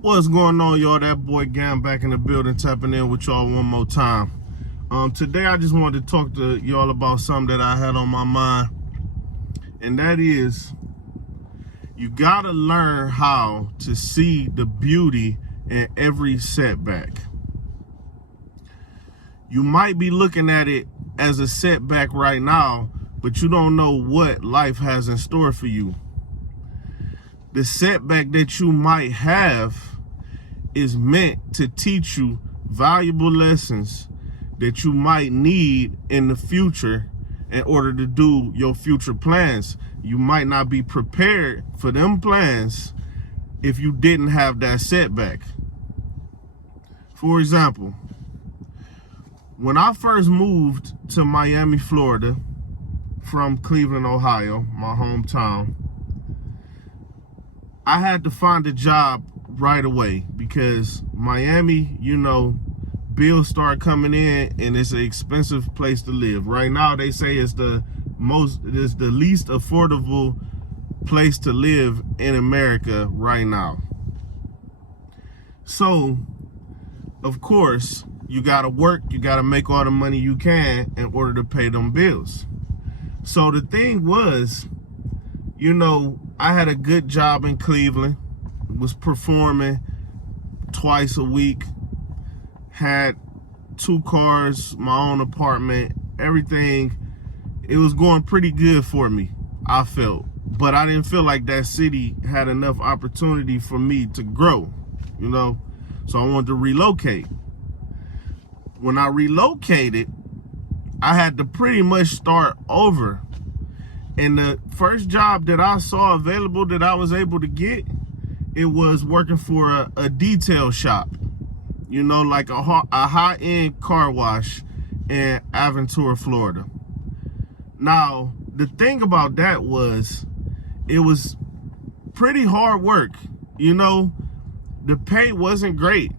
What's going on, y'all? That boy Gam back in the building, tapping in with y'all one more time. Today I just wanted to talk to y'all about something that I had on my mind, and that is you gotta learn how to see the beauty in every setback. You might be looking at it as a setback right now, but you don't know what life has in store for you. The setback that you might have is meant to teach you valuable lessons that you might need in the future in order to do your future plans. You might not be prepared for them plans if you didn't have that setback. For example, when I first moved to Miami, Florida from Cleveland, Ohio, my hometown, I had to find a job right away because Miami, bills start coming in and it's an expensive place to live. Right now, they say it's the least affordable place to live in America right now. So, of course, you gotta work, you gotta make all the money you can in order to pay them bills. So the thing was, I had a good job in Cleveland, was performing twice a week, had 2 cars, my own apartment, everything. It was going pretty good for me, I felt. But I didn't feel like that city had enough opportunity for me to grow, So I wanted to relocate. When I relocated, I had to pretty much start over. And the first job that I saw available that I was able to get, it was working for a detail shop, like a high-end car wash in Aventura, Florida. Now, the thing about that was, it was pretty hard work. The pay wasn't great.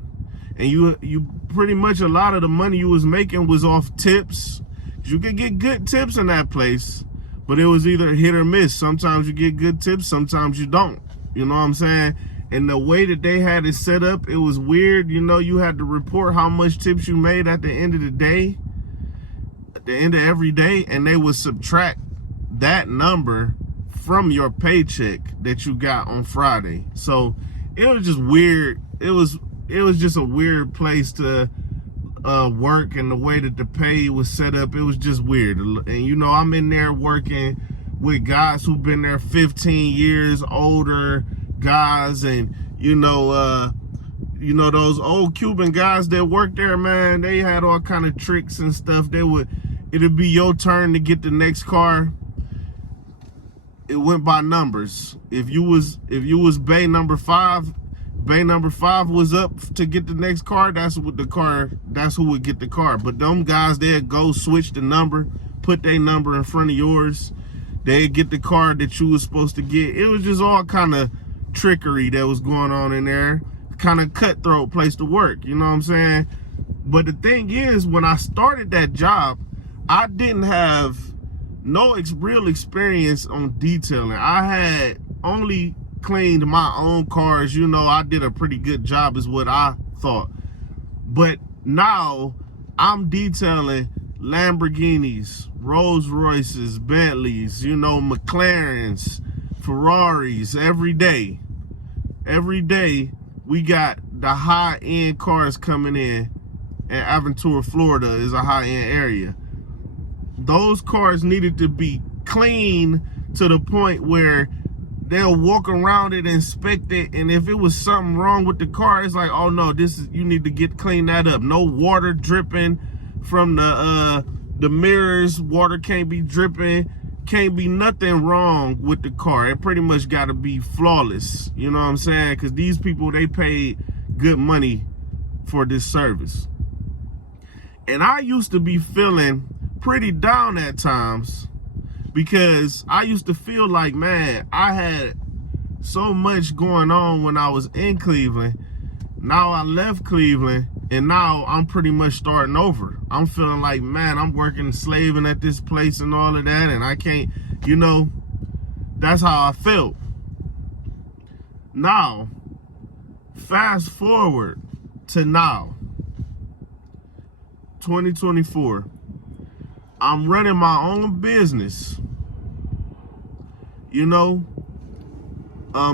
And you pretty much, a lot of the money you was making was off tips. You could get good tips in that place, but it was either hit or miss. Sometimes you get good tips, sometimes you don't. You know what I'm saying? And the way that they had it set up, it was weird. You had to report how much tips you made at the end of the day, at the end of every day, and they would subtract that number from your paycheck that you got on Friday. So it was just weird. It was just a weird place to work, and the way that the pay was set up, it was just weird. And I'm in there working with guys who've been there 15 years, older guys, and those old Cuban guys that worked there, man, they had all kind of tricks and stuff. It'd be your turn to get the next car. It went by numbers. If you was bay number 5 was up to get the next car, that's who would get the car. But them guys, they'd go switch the number, put their number in front of yours. They'd get the car that you was supposed to get. It was just all kind of trickery that was going on in there. Kind of cutthroat place to work, you know what I'm saying? But the thing is, when I started that job, I didn't have no real experience on detailing. I had only cleaned my own cars. I did a pretty good job is what I thought. But now I'm detailing Lamborghinis, Rolls Royces, Bentleys, McLarens, Ferraris every day. Every day we got the high-end cars coming in, and Aventura, Florida is a high-end area. Those cars needed to be clean to the point where they'll walk around it, inspect it, and if it was something wrong with the car, it's like, oh no, you need to clean that up. No water dripping from the mirrors. Water can't be dripping. Can't be nothing wrong with the car. It pretty much got to be flawless. You know what I'm saying? Because these people, they paid good money for this service. And I used to be feeling pretty down at times, because I used to feel like, man, I had so much going on when I was in Cleveland. Now I left Cleveland, and now I'm pretty much starting over. I'm feeling like, man, I'm working, slaving at this place and all of that, and I can't, that's how I felt. Now, Fast forward to now, 2024. I'm running my own business. You know,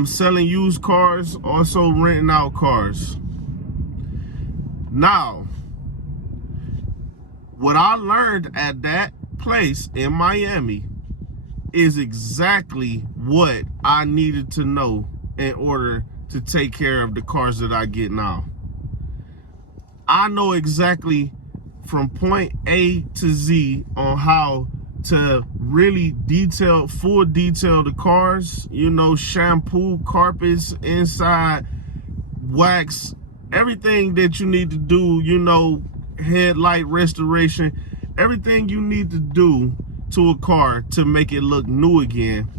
selling used cars, also renting out cars. Now, what I learned at that place in Miami is exactly what I needed to know in order to take care of the cars that I get now. I know exactly from point A to Z on how to really full detail the cars, you know, shampoo, carpets, inside, wax, everything that you need to do, you know, headlight restoration, everything you need to do to a car to make it look new again.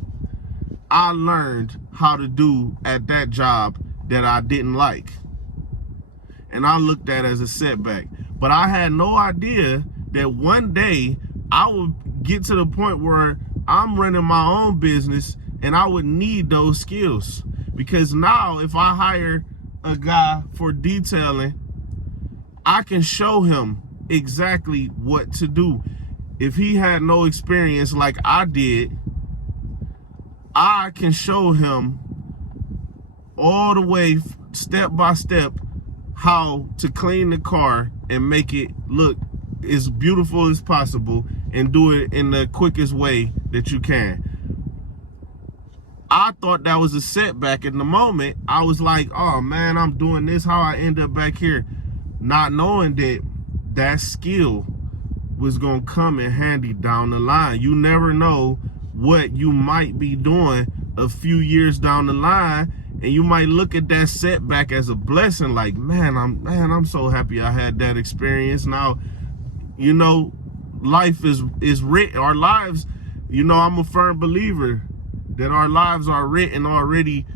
I learned how to do at that job that I didn't like. And I looked at it as a setback. But I had no idea that one day I would get to the point where I'm running my own business and I would need those skills. Because now if I hire a guy for detailing, I can show him exactly what to do. If he had no experience like I did, I can show him all the way, step by step, how to clean the car and make it look as beautiful as possible and do it in the quickest way that you can. I thought that was a setback in the moment. I was like, oh man, I'm doing this, how I end up back here, not knowing that that skill was gonna come in handy down the line. You never know what you might be doing a few years down the line, and you might look at that setback as a blessing, like, man, I'm so happy I had that experience. Now, you know, life is written. Our lives, you know, I'm a firm believer that our lives are written already.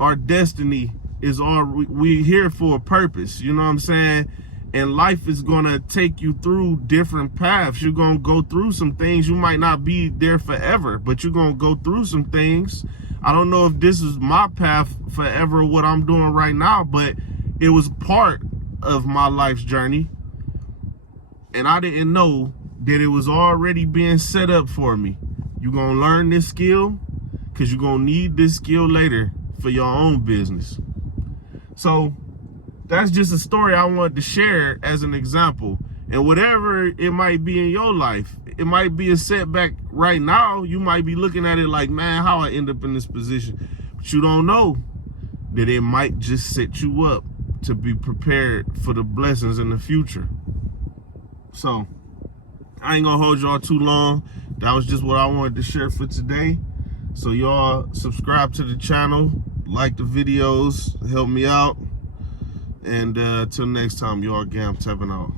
Our destiny is we here for a purpose, you know what I'm saying? And life is gonna take you through different paths. You're gonna go through some things. You might not be there forever, but you're gonna go through some things. I don't know if this is my path forever, what I'm doing right now, but it was part of my life's journey. And I didn't know that it was already being set up for me. You're gonna learn this skill because you're gonna need this skill later for your own business. So that's just a story I wanted to share as an example. And whatever it might be in your life, it might be a setback right now. You might be looking at it like, man, how I end up in this position? But you don't know that it might just set you up to be prepared for the blessings in the future. So I ain't gonna hold y'all too long. That was just what I wanted to share for today. So y'all subscribe to the channel, like the videos, help me out. And till next time, y'all, I'm tapping out.